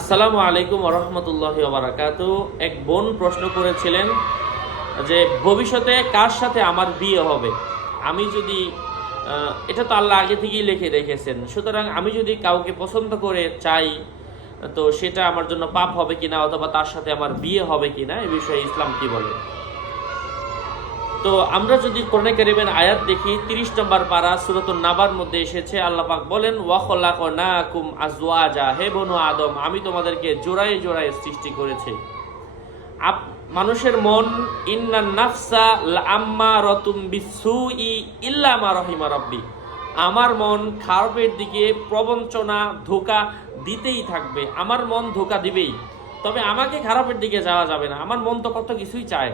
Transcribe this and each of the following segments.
আসসালামু আলাইকুম রহমতুল্লাহ বারাকাত। এক বোন প্রশ্ন করেছিলেন যে, ভবিষ্যতে কার সাথে আমার বিয়ে হবে? আমি যদি এটা তো আল্লাহ আগে থেকেই লিখে রেখেছেন। সুতরাং আমি যদি কাউকে পছন্দ করে চাই, তো সেটা আমার জন্য পাপ হবে কিনা অথবা তার সাথে আমার বিয়ে হবে কিনা, এ বিষয়ে ইসলাম কি বলে? তো আমরা যদি কোরআনে কারিমের আয়াত দেখি 30 নম্বর পারা সূরাতুন নাবার মধ্যে এসেছে, আল্লাহ পাক বলেন, ওয়া খলাকনাকুম আজওয়াজা হে বনু আদম, আমি তোমাদেরকে জোড়ায় জোড়ায় সৃষ্টি করেছি। আপ, মানুষের মন ইন্নান নাফসা আম্মা রতুম বিসুই ইল্লা মা রহিমা রব্বি আমার মন খারাপের দিকে প্রবঞ্চনা, ধোকা দিতেই থাকবে, আমার মন ধোকা দিবেই। তবে আমাকে খারাপের দিকে যাওয়া যাবে না, আমার মন তো কত কিছুই চায়।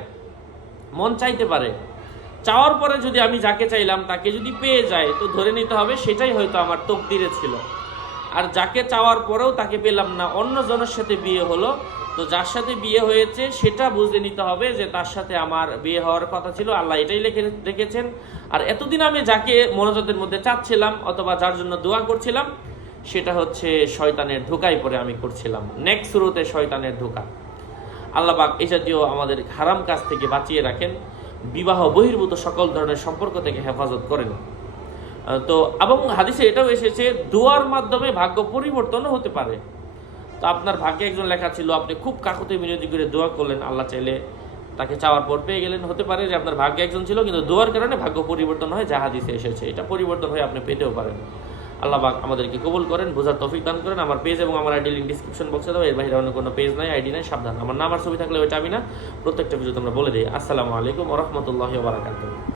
মন চাইতে পারে। চাওয়ার পরে যদি আমি যাকে চাইলাম তাকে যদি পেয়ে যায়, তো ধরে নিতে হবে সেটাই হয়তো আমার তকদিরে ছিল। আর যাকে চাওয়ার পরেও তাকে পেলাম না, অন্য জনের সাথে বিয়ে হলো। তো যার সাথে বিয়ে হয়েছে সেটা বুঝে নিতে হবে যে তার সাথে আমার বিয়ে হওয়ার কথা ছিল, আল্লাহ এটাই লেখে রেখেছেন। আর এতদিন আমি যাকে মনোজতের মধ্যে চাচ্ছিলাম অথবা যার জন্য দোয়া করছিলাম, সেটা হচ্ছে শয়তানের ধোকায় পরে আমি করছিলাম। নেক্সট শুরুতে শয়তানের ধোকা। আল্লাহ পাক এই জাতীয় আমাদের হারাম কাজ থেকে বাঁচিয়ে রাখেন, বিবাহ বহির্ভূত সকল ধরনের সম্পর্ক থেকে হেফাজত করেন। তো, এবং হাদিসে এটাও এসেছে, দোয়ার মাধ্যমে ভাগ্য পরিবর্তনও হতে পারে। তো আপনার ভাগ্যে একজন লেখা ছিল, আপনি খুব কাকুতে বিনতি করে দোয়া করলেন, আল্লাহ চাইলে তাকে চাওয়ার পর পেয়ে গেলেন। হতে পারে যে আপনার ভাগ্যে একজন ছিল, কিন্তু দোয়ার কারণে ভাগ্য পরিবর্তন হয়, যা হাদিসে এসেছে। এটা পরিবর্তন হয়ে আপনি পেতেও পারেন। আল্লাহ পাক আমাদেরকে কবুল করেন, বোঝার তফিক দান করেন। আমার পেজ এবং আমার আইডি লিঙ্ক ডিসক্রিপশন বক্সে দেবো এর বাইরে অন্য কোনো পেজ নাই আইডি নাই, সাবধান। আমার নাম আর ছবি থাকলে ওইটা আমি না, প্রত্যেকটা ভিডিও তোমরা বলে দিই। আসসালামু আলাইকুম রহমতুল্লাহ বারাকাতুহ।